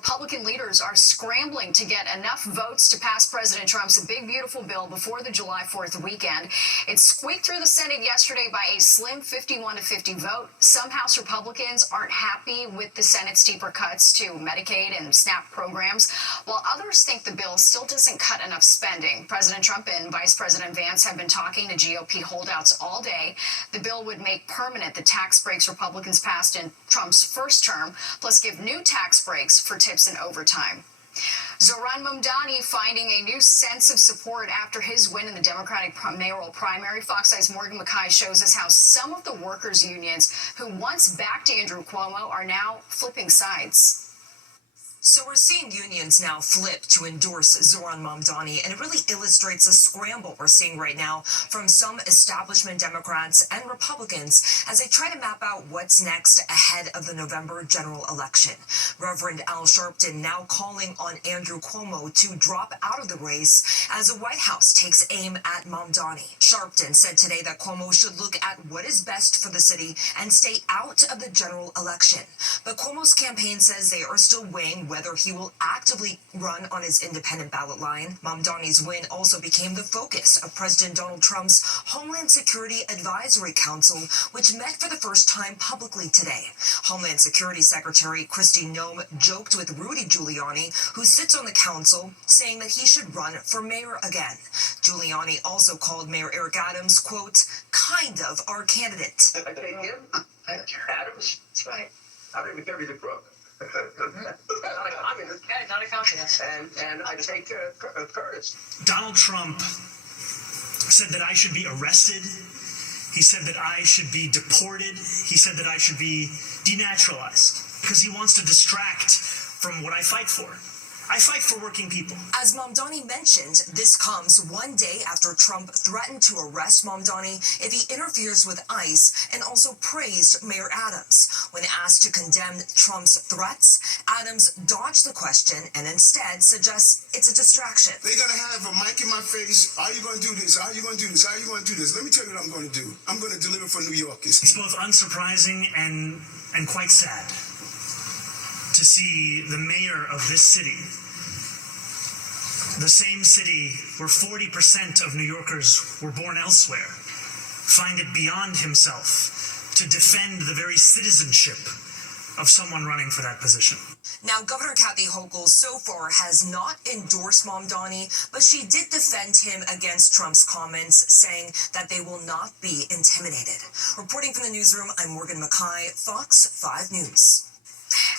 Republican leaders are scrambling to get enough votes to pass President Trump's big, beautiful bill before the July 4th weekend. It squeaked through the Senate yesterday by a slim 51-50 vote. Some House Republicans aren't happy with the Senate's deeper cuts to Medicaid and SNAP programs, while others think the bill still doesn't cut enough spending. President Trump and Vice President Vance have been talking to GOP holdouts all day. The bill would make permanent the tax breaks Republicans passed in Trump's first term, plus give new tax breaks for tips and overtime. Zohran Mamdani finding a new sense of support after his win in the Democratic mayoral primary. Fox Eye's Morgan McKay shows us how some of the workers' unions who once backed Andrew Cuomo are now flipping sides. So we're seeing unions now flip to endorse Zohran Mamdani, and it really illustrates a scramble we're seeing right now from some establishment Democrats and Republicans as they try to map out what's next ahead of the November general election. Reverend Al Sharpton now calling on Andrew Cuomo to drop out of the race as the White House takes aim at Mamdani. Sharpton said today that Cuomo should look at what is best for the city and stay out of the general election. But Cuomo's campaign says they are still weighing whether he will actively run on his independent ballot line. Mamdani's win also became the focus of President Donald Trump's Homeland Security Advisory Council, which met for the first time publicly today. Homeland Security Secretary Kristi Noem joked with Rudy Giuliani, who sits on the council, saying that he should run for mayor again. Giuliani also called Mayor Eric Adams, quote, kind of our candidate. I take him. Adams. That's right. I don't even carry the crook. not a confidence. And I take Curtis. Donald Trump said that I should be arrested. He said that I should be deported. He said that I should be denaturalized because he wants to distract from what I fight for. I fight for working people. As Mamdani mentioned, this comes one day after Trump threatened to arrest Mamdani if he interferes with ICE, and also praised Mayor Adams. When asked to condemn Trump's threats, Adams dodged the question and instead suggests it's a distraction. They're going to have a mic in my face. Are you going to do this? Are you going to do this? How are you going to do this? Let me tell you what I'm going to do. I'm going to deliver for New Yorkers. It's both unsurprising and quite sad to see the mayor of this city, the same city where 40% of New Yorkers were born elsewhere, find it beyond himself to defend the very citizenship of someone running for that position. Now, Governor Kathy Hochul so far has not endorsed Mamdani, but she did defend him against Trump's comments, saying that they will not be intimidated. Reporting from the newsroom, I'm Morgan McKay, Fox 5 News.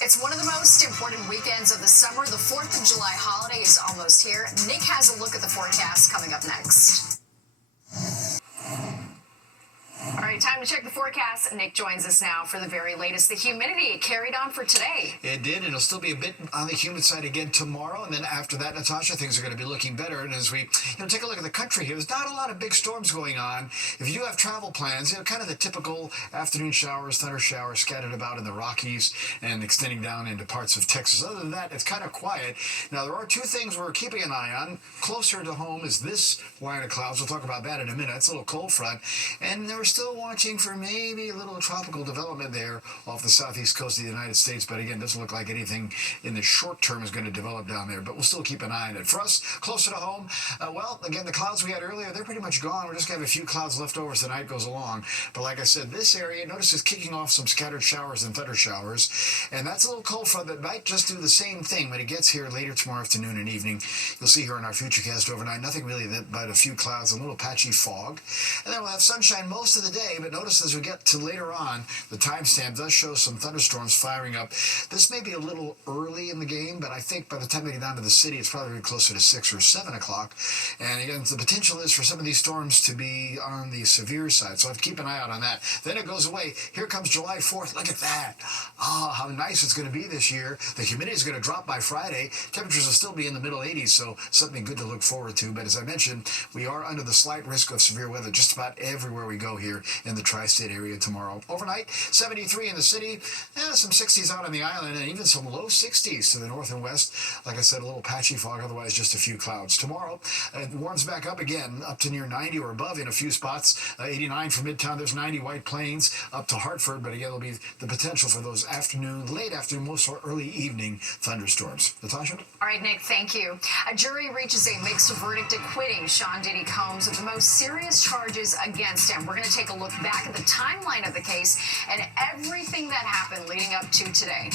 It's one of the most important weekends of the summer. The 4th of July holiday is almost here. Nick has a look at the forecast coming up next. All right, time to check the forecast. Nick joins us now for the very latest. The humidity carried on for today. It did, and it'll still be a bit on the humid side again tomorrow. And then after that, Natasha, things are going to be looking better. And as we take a look at the country here, there's not a lot of big storms going on. If you do have travel plans, kind of the typical afternoon showers, thunder showers scattered about in the Rockies and extending down into parts of Texas. Other than that, it's kind of quiet. Now, there are two things we're keeping an eye on. Closer to home is this line of clouds. We'll talk about that in a minute. It's a little cold front. And we're still watching for maybe a little tropical development there off the southeast coast of the United States. But again, doesn't look like anything in the short term is going to develop down there. But we'll still keep an eye on it. For us, closer to home, well, again, the clouds we had earlier, they're pretty much gone. We're just going to have a few clouds left over as the night goes along. But like I said, this area, notice, is kicking off some scattered showers and thunder showers. And that's a little cold front that might just do the same thing when it gets here later tomorrow afternoon and evening. You'll see here in our Futurecast overnight, nothing really but a few clouds, a little patchy fog. And then we'll have sunshine most of the day, but notice as we get to later on, the timestamp does show some thunderstorms firing up. This may be a little early in the game, but I think by the time we get down to the city, it's probably closer to 6 or 7 o'clock. And again, the potential is for some of these storms to be on the severe side, so I have to keep an eye out on that. Then it goes away. Here comes July 4th. Look at that. Oh, how nice it's going to be this year. The humidity is going to drop by Friday. Temperatures will still be in the middle 80s, so something good to look forward to. But as I mentioned, we are under the slight risk of severe weather just about everywhere we go here in the tri-state area tomorrow. Overnight, 73 in the city, some 60s out on the island, and even some low 60s to the north and west. Like I said, a little patchy fog, otherwise just a few clouds. Tomorrow, it warms back up again, up to near 90 or above in a few spots. 89 for Midtown. There's 90 White Plains up to Hartford, but again, there'll be the potential for those late afternoon, most early evening thunderstorms. Natasha? All right, Nick, thank you. A jury reaches a mixed verdict acquitting Sean Diddy Combs of the most serious charges against him. We're going to take a look back at the timeline of the case and everything that happened leading up to today.